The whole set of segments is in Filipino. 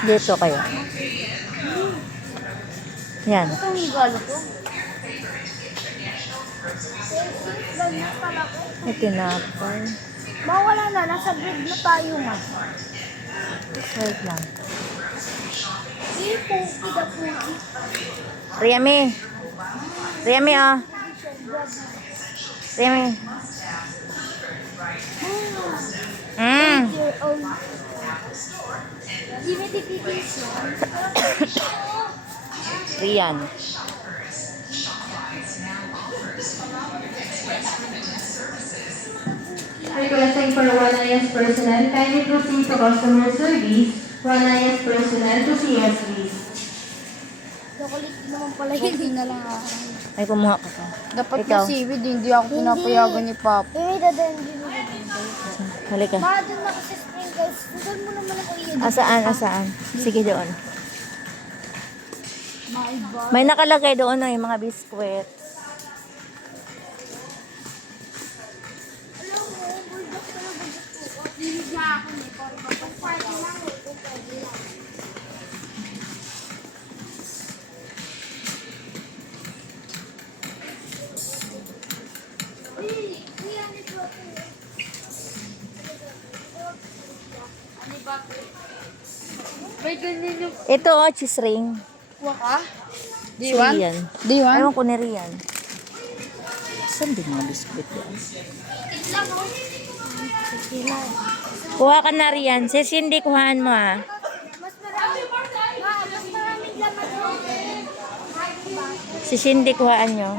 Dito kayo. Yan. Ito ang regalo ko. May tinapay. Mawala na, nasa bread na tayo nga. Wait lang. Hindi po, ida po. Riami. Riami, oh. Riami. Your own. Limited edition. Rian. Requesting for Wanayas personnel, kindly proceed to customer service. Wanayas personnel to CS please. Chocolate naman pala yun. Hindi na lang ako. Ay, kumuha ka pa. Dapat Ikaw. na seaweed, hindi ako pinapayagan ni Papa. Eh, dadaan. Halika. Ma, doon ako sa sprinkles. Doon mo naman ako iyan. Asaan, asaan? Sige doon. Maiba. May nakalagay doon yung mga biskwit. Alam mo, bulldog talaga gusto ko. Hindi niya ako ni Paul. Kapag party lang, kung pwede lang. May ganyan yung... Ito, cheese ring. Kuha ka? Si Rian. D1? Ewan ko ni Rian. Saan din mga biskwit yan? Kuha ka na Rian. Si Cindy, kuhaan mo ah. Mas marami. Ma, mas maraming laman doon. Si Cindy, kuhaan nyo.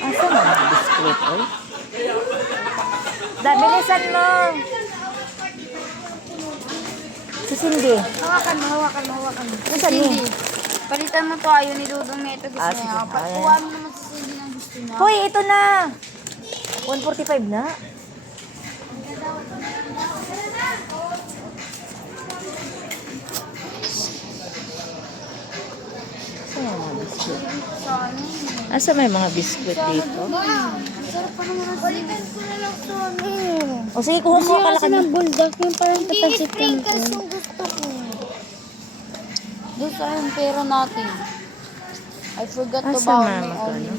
Asa na mga biskwit, oy? Bilisan mo. Si Cindy. Hawakan mo, hawakan mo, hawakan mo. Nasaan ni? Cindy, palitan mo to. Ayaw ni Dudong Neto. Gusto Ah, niya. sige. Patuwa mo naman si Cindy ng gusto niya. Hoy, ito na. 145 na. Saan yung mga biskwit? Sana. Asa may mga biskwit dito? Sarap pa naman ang balikan ko na lang to. O sige, kuha ko kalakad na. bulldog yung parang hindi sprinkles yung gusto ko. Doon sa yung pera natin. I forgot to Asa buy na my own. magkano?